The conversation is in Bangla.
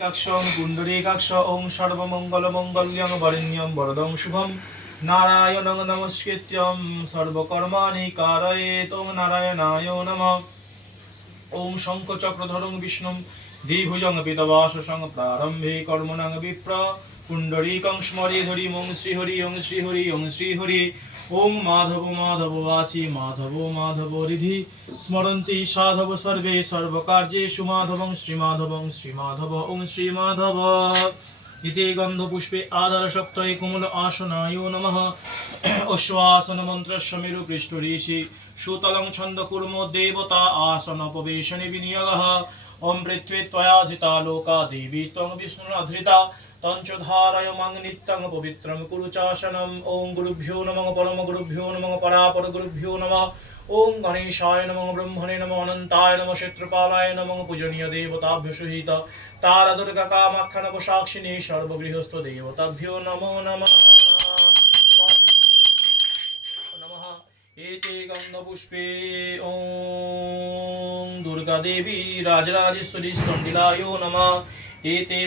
কাক্ষং পুণ্ডরীকাক্ষ ওং সর্বমঙ্গলমঙ্গল্যং বরেণ্যং বরদং শুভং নারায়ণং নমস্কৃত্যং সর্বকর্মাণি কারয়েত নারায়ণায় নমঃ। ওং শঙ্খচক্রধরং বিষ্ণুং দ্বিভুজং পিতবাসসং প্রারম্ভে কর্মণং বিপ্র পুণ্ডরীকং স্মরে হরি ওং শ্রীহরি ওং শ্রীহরি ওং শ্রীহরি। ওং মাধব মাধব বাচি মাধব মাধব হৃদি স্মরন্তি সাধব সর্বে সর্বকার্যেষু মাধবং শ্রীমাধবং শ্রীমাধব ওং শ্রীমাধব। ইতি গন্ধপুষ্পে আধারসপ্তয়ে কোমল আসনায় নমঃ। অশ্বাসন মন্ত্রস্য মেরু পৃষ্ঠঋষি সুতলং ছন্দ কুর্ম দেবতা আসনোপবেশনে বিনিয়োগः। ওম পৃথ্বী ত্বয়া জিতা লোকা দেবী ত্বং বিষ্ণুরাধৃতা তঞ্চ ধারয় মাং নিত্যং পবিত্রং কুরু চাসনম। ওং গুরুভ্যো নমঃ পরম গুরুভ্যো নমঃ পরাপর গুরুভ্যো নমঃ। ওং গণেশায় নমঃ ব্রহ্মণে নমঃ অনন্তায় নমঃ ক্ষেত্রপালায় নমঃ পূজনীয় দেবতাভ্যো সহিত তারা দুর্গা কামাখ্যা নব সাক্ষিণী সর্বগৃহস্থ দেবতাভ্যো নমো নমঃ নমঃ। এতে গন্ধপুষ্পে ওং দুর্গা দেবী রাজরাজেশ্বরী স্তন্ডিলায় নমঃ। এতে